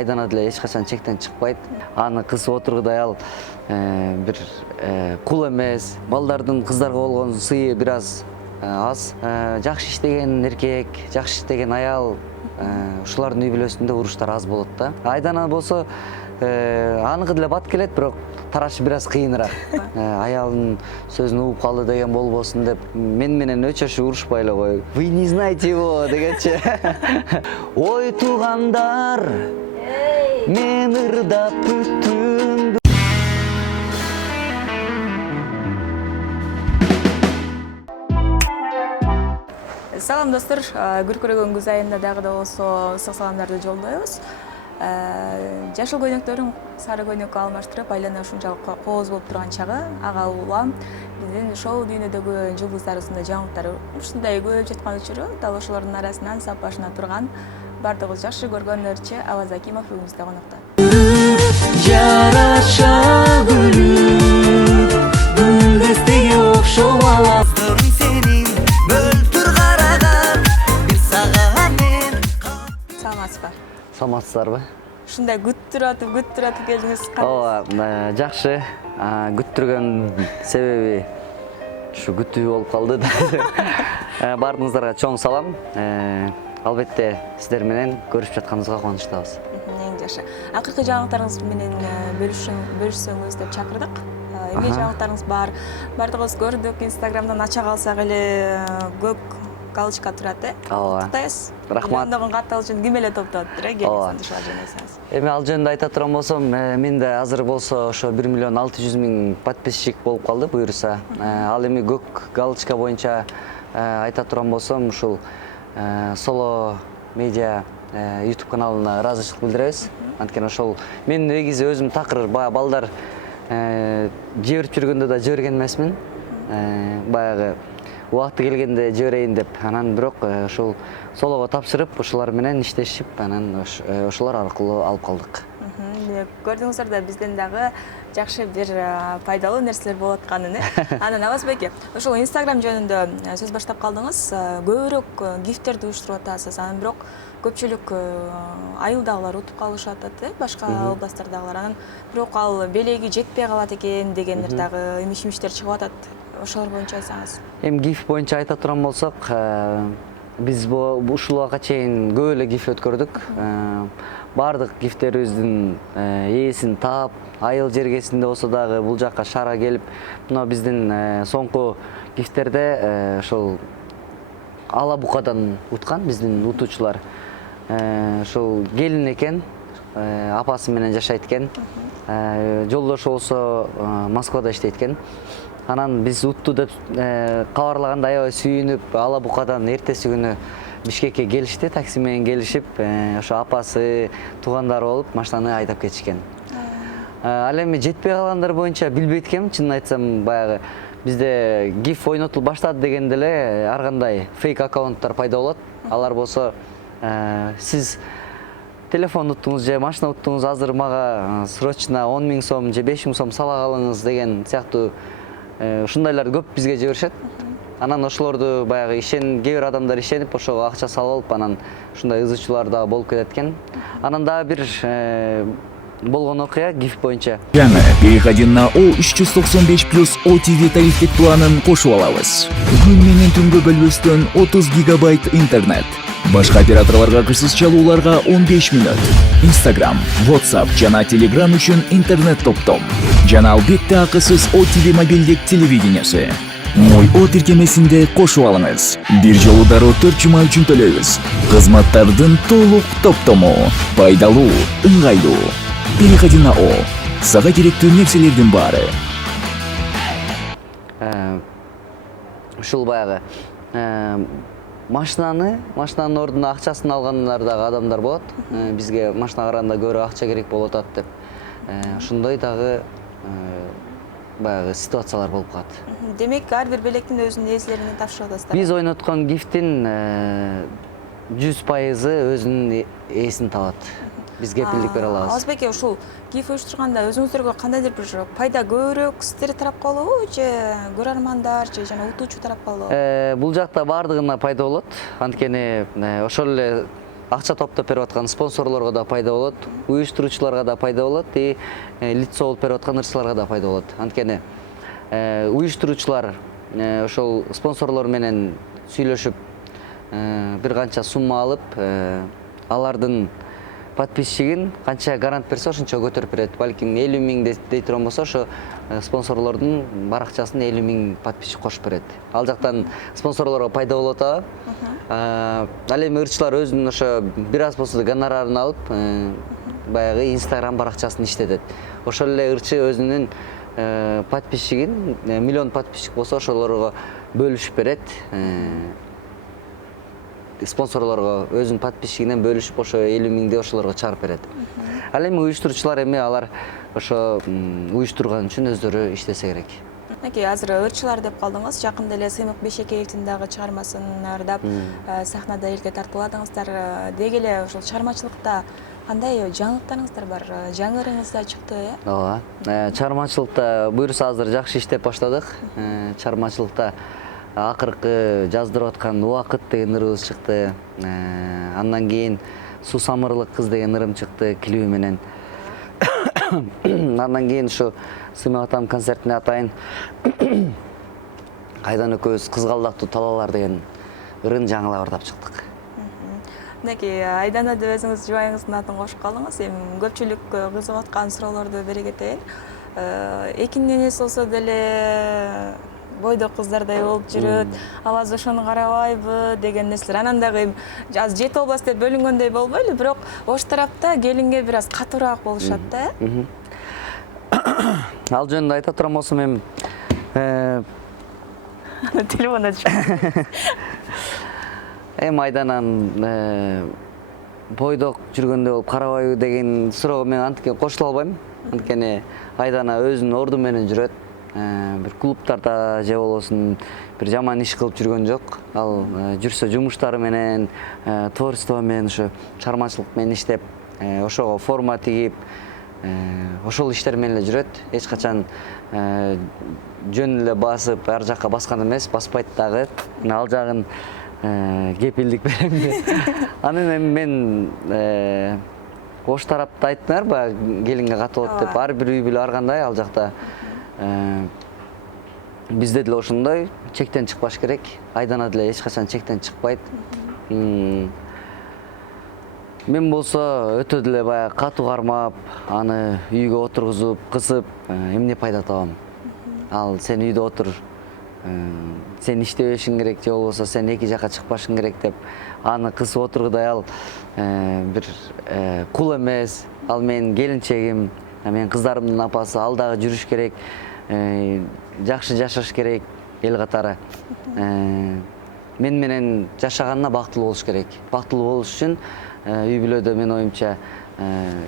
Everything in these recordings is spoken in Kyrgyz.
кайдан деле эч качан чектен чыкпайт. Аны кысып отургудай ал бир кул эмес. Балдардын кыздарга болгон сыйы бир аз аз. Жакшы иштеген эркек, жакшы иштеген аял ушулардын үй бүлөсүндө уруштар аз болот да. Айдана болсо аныкы деле бат келет, бирок тарашы бир аз кыйыныраак. Аялдын сөзүн угуп калды деген болбосун деп мен менен өчөшүп урушпай эле кой. Вы не знаете его дегенче. Ой туугандар, мен ырдап бүттүм. Салам достор, Күркүрөгөн күз айында дагы да болсо ысык саламдарды жолдойбуз. Жашыл көйнөктөрүн сары көйнөккө алмаштырып, айлана ушунчалык кооз болуп турган чагы, ага улам биздин шоу дүйнөдөгү жылдыздарыбыздын жаңылыктары ушундай көп жаткан учуру, дал ошолордун арасынан сап башына турган бардыгыбыз жакшы көргөн ырчы Аваз Акимов бүгүнбүздө конокто. Жараша гүлүм, гүлдестеге окшоп аласың сенин, мөлтүр караган бир сагамен. Саламатсызбы? Саламатсыздарбы? Ушундай күттүрөтүп келдиңиз. Ооба, жакшы. Күттүргөн себеби ушу күтүү болуп калды. Баарыңыздарга чоң салам. Албетте сиздер менен көрүшүп жатканыбызга кубанычтабыз. Эң жакшы. Акыркы жаңылыктарыңыз менен бөлүшсөңүз деп чакырдык. Эмне жаңылыктарыңыз бар? Бардыгыбыз көрдүк, Инстаграмдан ача калсак эле көп галочка турат, Ооба. Куттайбыз. Рахмат. Миллиондогон каттал үчүн ким эле топтоп атыптыр, келесиңиз ушуга жөнөсөңүз. Эми ал жөнүндө айта турган болсом, менде азыр болсо ошо 1 миллион 600 миң подписчик болуп калды буюрса. Ал эми көк галочка боюнча айта турган болсом, ушул Соло медиа YouTube каналына ыраазычылык билдиребиз. Анткени ошол мен негизи өзүм такыр баягы балдар жиберип жүргөндө да жиберген эмесмин. Баягы убакыты келгенде жиберейин деп. Анан бирок ошол Солого тапшырып, ошолор менен иштешип, анан ошолор аркылуу алып калдык. Көрдүңүздөр да бизден дагы жакшы бир пайдалуу нерселер болуп атканын. Анан Авазбек, ошол Инстаграм жөнүндө сөз баштап калдыңыз. Көбүрөөк гифтерди уюштуруп атасыз. Анан бирок көпчүлүк айылдагылар утуп калышып атат, башка областтардагылар. Анан бирок ал белеги жетпей калат экен дегендер дагы имиш-миштер чыгып атат. Ошолор боюнча айтсаңыз. Эми гиф боюнча айта турган болсок, биз ушул убакка чейин көп эле гиф өткөрдүк. Бардык гифтерибиздин ээсин таап, айыл жергесинде болсо дагы бул жакка шара келип, мына биздин соңку гифтерде ошол Ала Букадан уткан биздин утуучулар. Ошол келин экен, апасы менен жашайт экен. Жолдошу болсо Москвада иштейт экен. Анан биз утту деп кабарлаганда аябай сүйүнүп, Ала Букадан эртеси күнү Бишкекке келишти, такси менен келишип, ошо апасы, туугандары болуп, машинаны айдап кетишкен. Ал эми жетпей калгандар боюнча билбейт экенмин, чынын айтсам, баягы бизде гиф ойнотулуп баштады дегенде эле ар кандай фейк аккаунттар пайда болот. Алар болсо сиз телефон уттуңуз же машина уттуңуз, азыр мага срочно 10 000 сом же 5 000 сом сала калыңыз деген сыяктуу ушундайларды көп бизге жиберишет. Анан ошолорду баягы кээ бир адамдар ишенип, ошого акча салып алып, анан ушундай ызычуулар да болуп кетет экен. Анан дагы бир болгон окуя гиф боюнча. Жаңы переходи на O395+ OTV тарифтик планын кошуп алабыз. Күн менен түнгө бөлбөстөн 30 гигабайт интернет. Башка операторлорго кырсыз чалууларга 15 мүнөт. Instagram, WhatsApp жана Telegram үчүн интернет топтом. Жана албетте акысыз OTV мобилдик телевидениясы. Мой О тиркемесинде кошуп алыңыз. Бир жолу дароо 4 жума үчүн төлөйбүз. Кызматтардын толук топтому. Пайдалуу, ыңгайлуу. Переходи на О. Сага керектүү нерселердин баары. Ушул баягы машинанын ордуна акчасын алгандар дагы адамдар болот. Бизге машина караганда көбүрөөк акча керек болуп атат деп. Ошондой дагы баягы ситуациялар болуп калат. Демек, ар бир белектин өзүнүн ээсилерине тапшырып атасыздар. Биз ойноткон гифтин 100% өзүнүн ээсин табат. Биз кепилдик бере алабыз. Азбеке, ушул гиф уюштурганда өзүңүздөргө кандайдыр бир пайда көбүрөөк сиздер тарапка болобу же көрөрмандар же жана утуучу тарапка болобу? Бул жакта баардыгына пайда болот. Анткени ошол эле акча топтоп берип аткан спонсорлорго да пайда болот, уюштуруучуларга да пайда болот, и лицо болуп берип аткан ырчыларга да пайда болот. Анткени уюштуруучулар ошол спонсорлор менен сүйлөшүп бир канча сумма алып, алардын подписчигин канча гарант берсе ошончо көтөрүп берет. Балким 50 000 дей турган болсо, ошо спонсорлордун баракчасына 50 000 подписчик кошуп берет. Ал жактан спонсорлорго пайда болот атабы. Ал эми ырчылар өзүнүн ошо бир аз болсо да гонорарын алып, баягы Instagram баракчасын иштетет. Ошол эле ырчы өзүнүн подписчигин, миллион подписчик болсо ошолорго бөлүшүп берет. Спонсорлорго өзүнүн подписчигинен бөлүшүп, ошо 50 000 ошолорго чыгарып берет. Ал эми уюштуруучулар алар ошо уюштурган үчүн өздөрү иштесе керек. Мынакей азыр ырчылар деп калдыңыз. Жакында эле Сыймык Бейшекеевдин дагы чыгармасын ырдап, сахнада элге тартууладыңыздар. Деги эле ошол чыгармачылыкта кандай жаңылыктарыңыздар бар? Жаңы ырыңыз да чыкты, Ооба. Чыгармачылыкта буюрса азыр жакшы иштеп баштадык. Чыгармачылыкта акыркы жаздырып аткан Убакыт деген ырыбыз чыкты. Андан кийин Суу самырлык кыз деген ырым чыкты клиби менен. Андан кийин ушу Сыймык атам концертине атайын Айдан экөөбүз Кызгалдактуу талаалар деген ырын жаңылап ырдап чыктык. Мынакей Айдана деп өзүңүз жубайыңыздын атын кошуп калдыңыз. Эми көпчүлүк кызыгып аткан суроолорду бере кетейин. Экинин энеси болсо деле бойдок кыздардай болуп жүрөт, авазы ошону карабайбы деген нерселер. Анан дагы аз жети область деп бөлүнгөндөй болбойлу, бирок ош тарапта келинге бир аз катуураак болушат да. Ал жөнүндө айта турган болсом, эми телефон ачып. Айдананын бойдок жүргөндөй болуп карабайбы деген суроого мен антике кошула албайм. Анткени Айдана өзүнүн орду менен жүрөт. Бир клубтарда же болбосун бир жаман иш кылып жүргөн жок. Ал жүрсө жумуштары менен, творчество менен, ошо чыгармачылык менен иштеп, ошого форма тигип, ошол иштер менен эле жүрөт. Эч качан жөн эле басып, ар жакка баскан эмес, баспайт дагы. Ал жагын кепилдик берем. Анан эми мен ош тарапта айттыңар баягы келинге катуу болот деп. Ар бир үй бүлө ар кандай, ал жакта бизде деле ошондой, чектен чыкпаш керек. Айдана деле эч качан чектен чыкпайт. Мен болсо өтө деле баягы катуу кармап, аны үйгө отургузуп, кысып, эмне пайда табам? Ал сен үйдө отур, сен иштебешиң керек, же болбосо сен эки жакка чыкпашың керек деп аны кысып отургудай. Ал бир кул эмес, ал менин келинчегим, мен кыздарымдын апасы, ал дагы жүрүш керек, жакшы жашаш керек эл катары. Мен менен жашаганына бактылуу болуш керек. Бактылуу болуш үчүн үй бүлөдө менин оюмча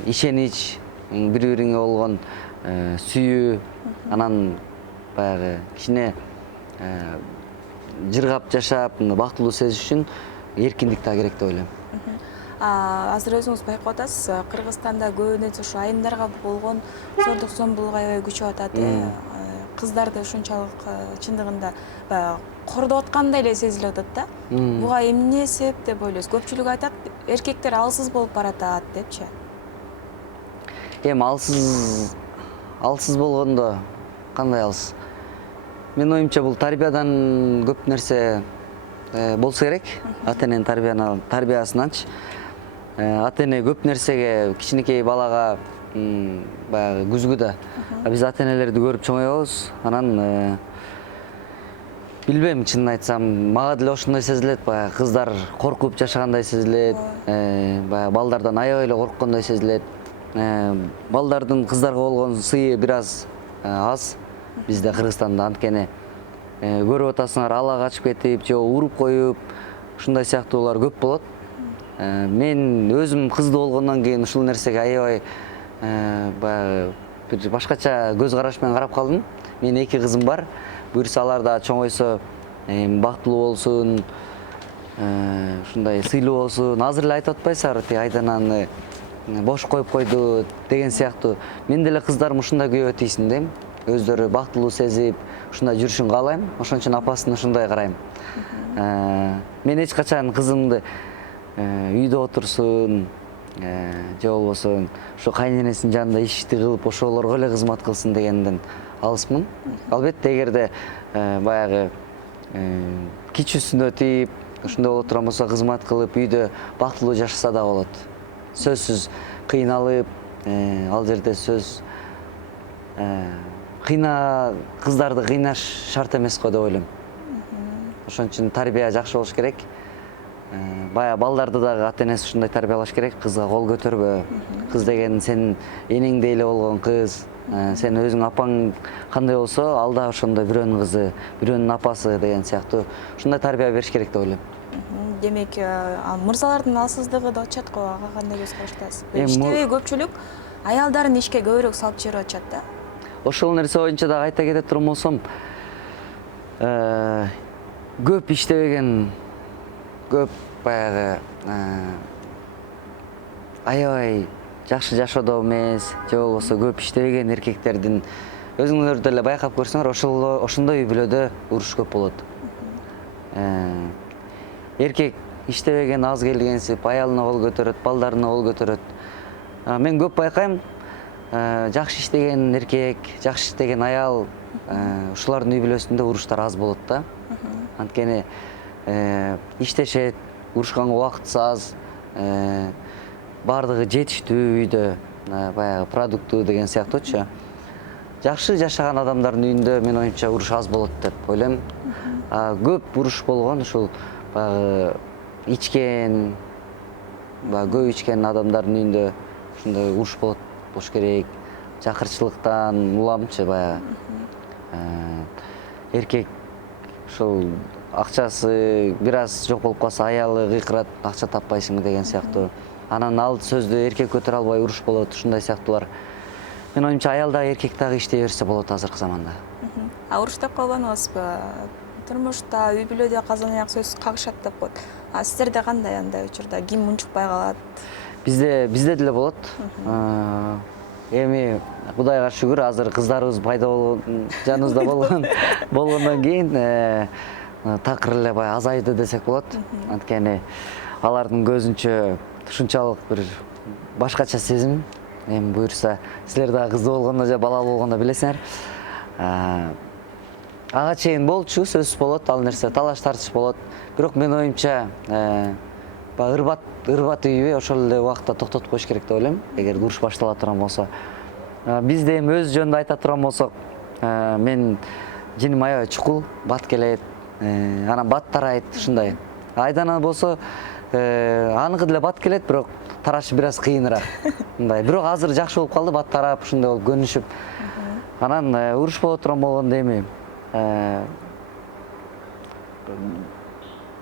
ишенич, бири-бириңе болгон сүйүү, анан баягы кичине жыргап жашап, бактылуу сезиш үчүн эркиндик да керек деп ойлойм. Азыр өзүңүз байкап атасыз, Кыргызстанда көбүнесе ушу айымдарга болгон зордук зомбулук аябай күчөп атат. Кыздарды ушунчалык чындыгында кордоп аткандай эле сезилип атат да. Буга эмне себеп деп ойлойсуз? Көпчүлүк айтат, эркектер алсыз болуп баратат депчи. Эми алсыз болгондо кандай алсыз? Менин оюмча бул тарбиядан көп нерсе болсо керек. Ата-эненин тарбиясынанчы. Ата-эне көп нерсеге кичинекей балага баягы күзгүдө биз ата-энелерди көрүп чоңоебуз. Анан билбейм, чынын айтсам, мага деле ошондой сезилет. Баягы кыздар коркуп жашагандай сезилет. Баягы балдардан аябай эле корккондой сезилет. Балдардын кыздарга болгон сыйы бир аз бизде Кыргызстанда. Анткени көрүп атасыңар, ала качып кетип, же уруп коюп, ушундай сыяктуулар көп болот. Мен өзүм кыздуу болгондон кийин ушул нерсеге аябай баягы бир башкача көз караш менен карап калдым. Менин 2 кызым бар. Буюрса алар да чоңойсо бактылуу болсун, ушундай сыйлуу болсун. Азыр эле айтып атпайсызбы, тиги Айдананы бош коюп койду деген сыяктуу. Мен деле кыздарым ушундай күйөбөт тийсин дейм. Өздөрү бактылуу сезип, ушундай жүрүшүн каалайм. Ошон үчүн апасын ушундай карайм. Мен эч качан кызымды үйдө отурсун, же болбосо ушу кайненесинин жанында ишти кылып ошолорго эле кызмат кылсын дегенден алысмын. Албетте эгерде баягы кичүүсүндө тийип, ушундай боло турган болсо кызмат кылып, үйдө бактылуу жашаса да болот. Сөзсүз кыйналып, ал жерде сөз кыздарды кыйнаш шарт эмес го деп ойлойм. Ошон үчүн тарбия жакшы болуш керек. Бая балдарды дагы ата-энеси ушундай тарбиялаш керек. Кызга кол көтөрбө. Кыз деген сенин энеңдей эле болгон кыз. Сен өзүң апаң кандай болсо, ал да ошондой бирөөнүн кызы, бирөөнүн апасы деген сыяктуу ушундай тарбия бериш керек деп ойлойм. Демек, мырзалардын алсыздыгы да очат го, ага кандай көз караштасыз? Иштебей көпчүлүк аялдарын ишке көбүрөөк салып жиберип атышат да. Ошол нерсе боюнча дагы айта кете турган болсом, көп иштебеген, көп баягы аябай жакшы жашоодо эмес, же болбосо көп иштебеген эркектердин өзүңөр деле байкап көрсөңөр, ошондой үй бүлөдө уруш көп болот. Эркек иштебеген, аз келгенсип, аялына кол көтөрөт, балдарына кол көтөрөт. Мен көп байкайм, жакшы иштеген эркек, жакшы иштеген аял, ушулардын үй бүлөсүндө уруштар аз болот да. Анткени иштешет, урушканга убактысы аз, бардыгы жетиштүү үйдө, баягы продуктуу деген сыяктуучу. Жакшы жашаган адамдардын үйүндө мен оюмча уруш аз болот деп ойлойм. Көп уруш болгон ушул баягы ичкен, көп ичкен адамдардын үйүндө ушундай уруш болуш керек. Жакырчылыктан уламчы баягы. Эркек ошол акчасы бир аз жок болуп калса, аялы кыйкырат, акча таппайсыңбы деген сыяктуу. Анан ал сөздү эркек көтөрө албай уруш болот, ушундай сыяктуулар. Мен оюмча аял дагы эркек дагы иштей берсе болот азыркы заманда. Уруштап калбадыңызбы? Турмушта, үй бүлөдө казан аяк сөз кагышат деп коет. Сиздерде кандай андай учурда? Ким унчукпай калат? Бизде деле болот. Эми Кудайга шүгүр, азыр кыздарыбыз пайда болгон, жаныбызда болгондон кийин такыр эле бай азайды десек болот. Анткени алардын көзүнчө ушунчалык бир башкача сезим. Эми буюрса, силер дагы кыздуу болгондо же балалуу болгондо билесиңер. Ага чейин болчу, сөзсүз болот, ал нерсе талаш тартыш болот. Бирок мен оюмча ырбат үйү ошол эле убакта токтотуп коюш керек деп ойлойм, эгер уруш баштала турган болсо. Бизде эми өз жөнүндө айта турган болсок, мен жиним аябай чукул, бат келет, анан бат тарайт, ушундай. Айдана болсо, аныкы деле бат келет, бирок тарашы бир аз кыйыныраак. Мындай. Бирок азыр жакшы болуп калды, бат тарап, ушундай болуп көнүшүп. Анан уруш боло турган болгондо эми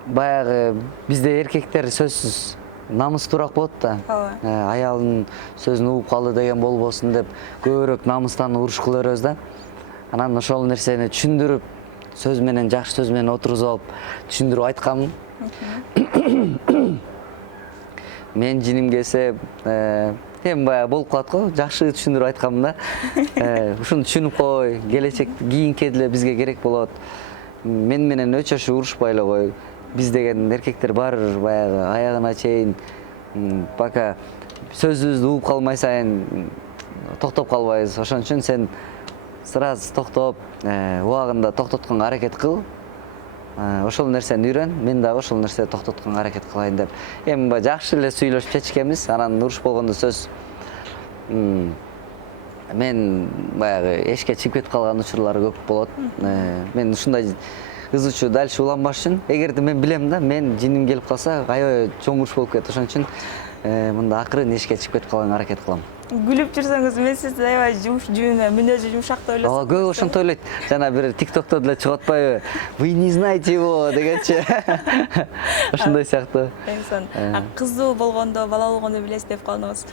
баягы бизде эркектер сөзсүз намыстуураак болот да. Аялдын сөзүн угуп калды деген болбосун деп көбүрөөк намыстан уруш кыла беребиз да. Анан ошол нерсени түшүндүрүп, сөз менен, жакшы сөз менен отургузуп алып түшүндүрүп айтканмын. Мен жиним келсе, эми баягы болуп калат го, жакшы түшүндүрүп айтканмын да. Ушуну түшүнүп кой, келечекте кийинки деле бизге керек болот. Мен менен өчөшүп урушпай эле кой. Биз деген эркектер бар баягы аягына чейин пока сөзүбүздү угуп калмай сайын токтоп калбайбыз. Ошон үчүн сен сразу токтоп, убагында токтотконго аракет кыл. Ошол нерсени үйрөн, мен дагы ошол нерсени токтотконго аракет кылайын деп. Эми жакшы эле сүйлөшүп чечкенбиз, анан уруш болгондо сөз мен баягы эшикке чыгып кетип калган учурлар көп болот. Мен ушундай ызычуу дальше уланбаш үчүн, эгерде мен билем да, мен жиним келип калса, аябай чоң уруш болуп кетет. Ошон үчүн мында акырын эшикке чыгып кетип калганга аракет кылам. Күлүп жүрсөңүз, мен сизди аябай мүнөзү жумшак деп ойлосом. Ооба, көп ошентип ойлойт. Жана бир TikTok'то деле чыгып атпайбы? Вы не знаете его дегенчи. Ошондой сыяктуу. Кыздуу болгондо, балалуу болгондо билесиз деп калдыңыз.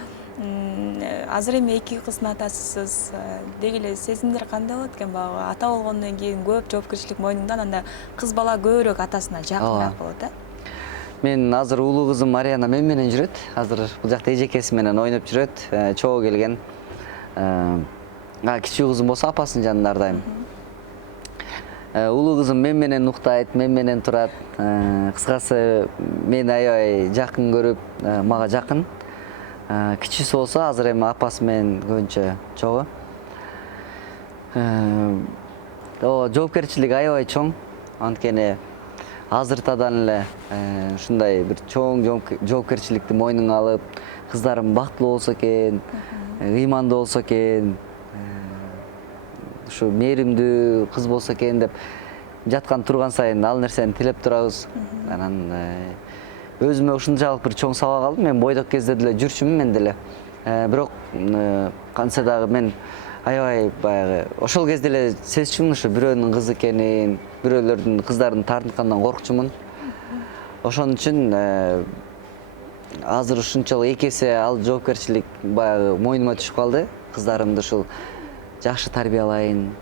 Азыр эми 2 кыздын атасысыз. Деги эле сезимдер кандай болот экен баягы? Ата болгондон кийин көп жоопкерчилик мойнуңдан, анда кыз бала көбүрөөк атасына жакыныраак болот, э? Мен азыр улуу кызым Марияна мен менен жүрөт. Азыр бул жакта эжекеси менен ойноп жүрөт. Чогуу келген. Кичүү кызым болсо апасынын жанында ар дайым. улуу кызым мен менен уктайт, мен менен турат. Кыскасы мени аябай жакын көрүп, мага жакын. Кичүүсү болсо азыр эми апасы менен көбүнчө чогуу. Жоопкерчилиги аябай чоң. Анткени азыртадан эле ушундай бир чоң жоопкерчиликти мойнуңа алып, кыздарым бактылуу болсо экен, ыймандуу болсо экен, ушу мээримдүү кыз болсо экен деп жаткан турган сайын ал нерсени тилеп турабыз. Анан өзүмө ушунчалык бир чоң сабак алдым. Мен бойдок кезде деле жүрчүмүн мен деле. Бирок кантса дагы мен аябай баягы ошол кезде эле сезчүмүн ушу бирөөнүн кызы экенин, бирөөлөрдүн кыздарын тартынткандан коркчумун. Ошон үчүн азыр ушунчалык эки эсе ал жоопкерчилик баягы мойнума түшүп калды. Кыздарымды ушул жакшы тарбиялайын,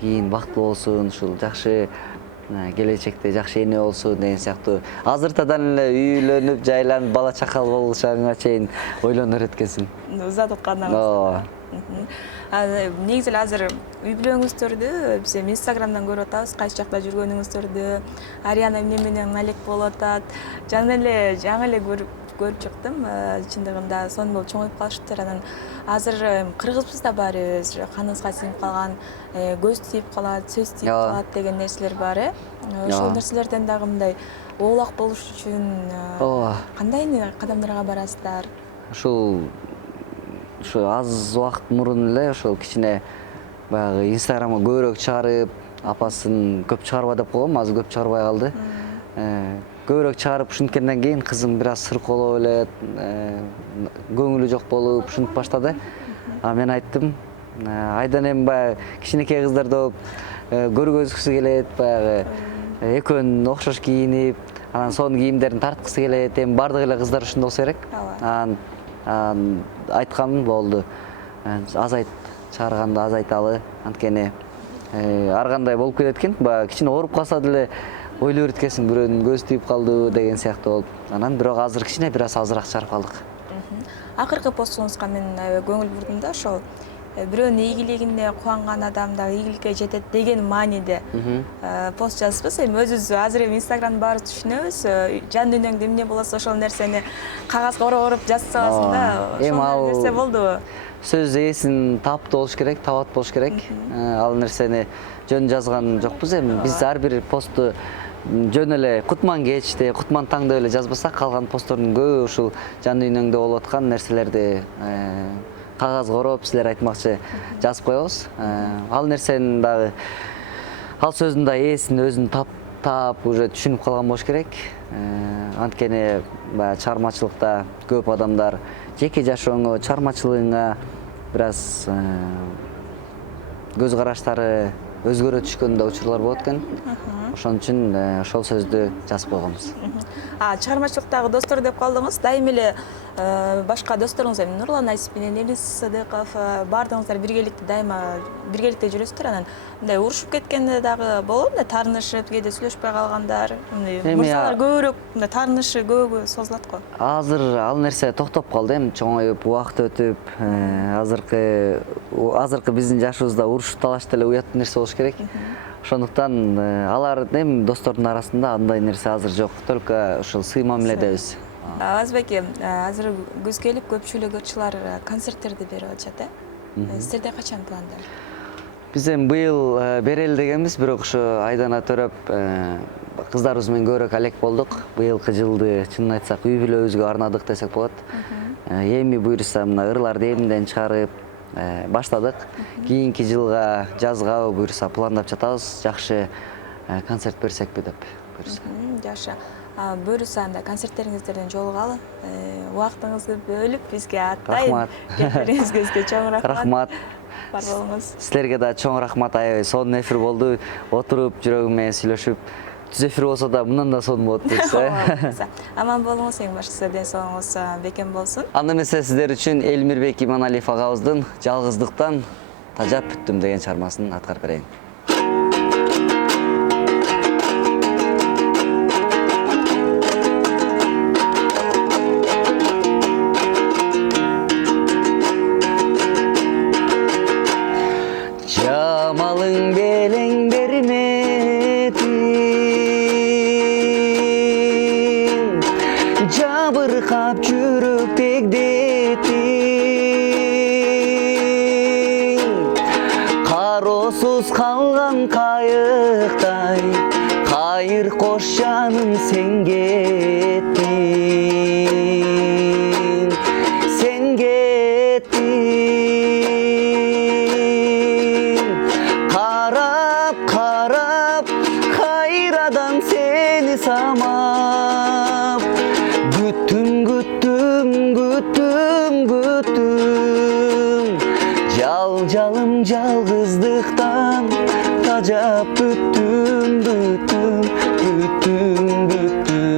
кийин бактылуу болсун, ушул жакшы келечекте жакшы эне болсун деген сыяктуу. Азыртадан эле үйлөнүп, жайланып, бала чакал болушанга чейин ойлонор экенсиң. Узатып калдыңыз. Негизи эле азыр үй бүлөңүздөрдү биз эми Инстаграмдан көрүп атабыз, кайсы жакта жүргөнүңүздөрдү. Ариана эмне менен алек болуп атат. Жаңы эле көрүп чыктым. Чындыгында сонун болуп чоңоюп калышыптыр. Анан азыр кыргызбыз да баарыбыз, каныбызга сиңип калган, көз тийип калат, сөз тийип калат деген нерселер бар. Ошол нерселерден дагы мындай оолак болуш үчүн кандай кадамдарга барасыздар? Ушу аз убакыт мурун эле ошол кичине баягы Инстаграмга көбүрөөк чыгарып, апасын көп чыгарба деп койгом, азыр көп чыгарбай калды. Көбүрөөк чыгарып ушинткенден кийин кызым бир аз сыркоолоп эле, көңүлү жок болуп ушинтип баштады. Мен айттым, айдан эми баягы кичинекей кыздар болуп көргөзгүсү келет, баягы экөөнүн окшош кийинип, анан сонун кийимдерин тарткысы келет. Эми бардык эле кыздар ушундай болсо керек. Айтканым болду. Азайт чыгарганды азайталы. Анткени ар кандай болуп кетет экен. Баягы кичине ооруп калса деле ойлой берет экенсиң, бирөөнүн көзү тийип калды деген сыяктуу болуп. Анан бирок азыр кичине бир аз азыраак чыгарып калдык. Акыркы постуңузга мен көңүл бурдум да, ошол бирөөнүн ийгилигине кубанган адам дагы ийгиликке жетет деген мааниде пост жазыпсыз. Эми өзүбүз азыр Инстаграмды баарыбыз түшүнөбүз. Жан дүйнөңдө эмне болосо ошол нерсени кагазга ороп жазып саласың да. Ошол нерсе болдубу? Сөз ээсин таптуу болуш керек, табат болуш керек. Ал нерсени жөн жазган жокпуз. Эми биз ар бир посту жөн эле кутман кечте, кутман таңда эле жазбасак, калган посттордун көбү ушул жан дүйнөңдө болуп аткан нерселерди кагазга ороп, силер айтмакчы жазып коебуз. Ал нерсенин дагы, ал сөздүн да ээсин өзүн таап уже түшүнүп калган болуш керек. Анткени баягы чыгармачылыкта көп адамдар жеке жашооңо, чыгармачылыгыңа бир аз көз караштары өзгөрө түшкөн да учурлар болот экен. Ошон үчүн ошол сөздү жазып койгонбуз. Чыгармачылыктагы достор деп калдыңыз. Дайыма эле башка досторуңуз, эми Нурлан Айсип менен Элис Сыдыков, баардыгыңыздар биргеликте дайыма биргеликте жүрөсүздөр. Анан мындай урушуп кеткенде дагы болобу, мындай таарынышып, кээде сүйлөшпөй калгандар. Мырзалар көбүрөөк мындай таарынышы көбү созулат го. Азыр ал нерсе токтоп калды, эми чоңоюп, убакыт өтүп, азыркы биздин жашыбызда уруш талаш деле уяттуу нерсе болуш керек. Ошондуктан алар эми достордун арасында андай нерсе азыр жок. Только ушул сый мамиледебиз. Азбеке, азыр күз келип көпчүлүк ырчылар концерттерди берип атышат, сиздерде качан пландар? Биз эми быйыл берели дегенбиз, бирок ушу Айдана төрөп кыздарыбыз менен көбүрөөк алек болдук. Быйылкы жылды чынын айтсак үй бүлөбүзгө арнадык десек болот. Эми буюрса мына ырларды эмден чыгарып баштадык. Кийинки жылга, жазга буюрса пландап жатабыз. Жакшы концерт берсекпи деп буюрса. Жакшы. Буюрса анда концерттериңиздерден жолугалы. Убактыңызды бөлүп бизге атайын келиңизге чоң рахмат. Рахмат. Бар болуңуз. Силерге да чоң рахмат. Аябай сонун эфир болду. Отуруп жүрөгүм менен сүйлөшүп, түз эфир болсо да мындан да сонун болот дейсиз. Аман болуңуз, эң башкысы ден соолугуңуз бекем болсун. Анда эмесе сиздер үчүн Элмирбек Иманалиев агабыздын Жалгыздыктан тажап бүттүм деген чыгармасын аткарып берейин. Жамалың белең берме, жалгыздыктан тажап бүттүм бүттүм бүттүм бүттүм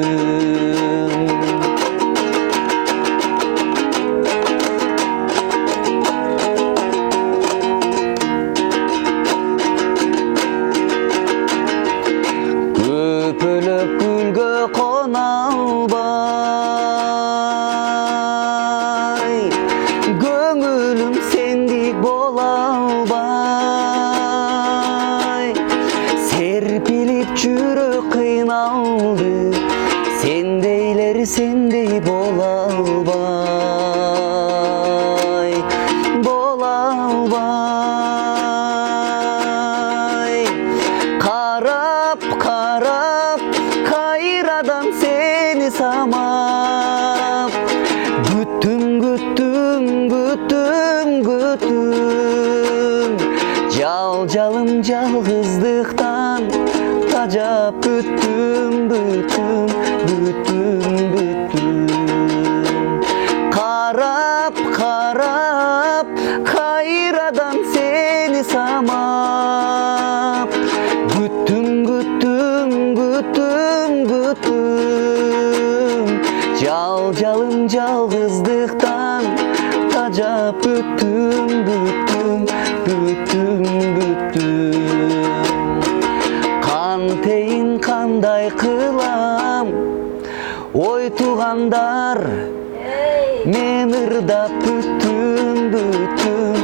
көпөлөк гүлгө кона албай көңүлүм сендик бола албай серпилип жүрөк кыйналды сендейлер сендей бола албай бола албай карап карап кайрадан сени самап күттүм күттүм күттүм күттүм жалым жалгыздыктан тажап бүттүм бүттүм бүттүм бүттүм карап карап кайрадан сени самап күттүм күттүм күттүм күттүм жалым жалгыздыктан тажап бүттүм бүттүм бүттүм бүттүм кантейин кандай кылам ой туугандар мен ырдап бүттүм бүттүм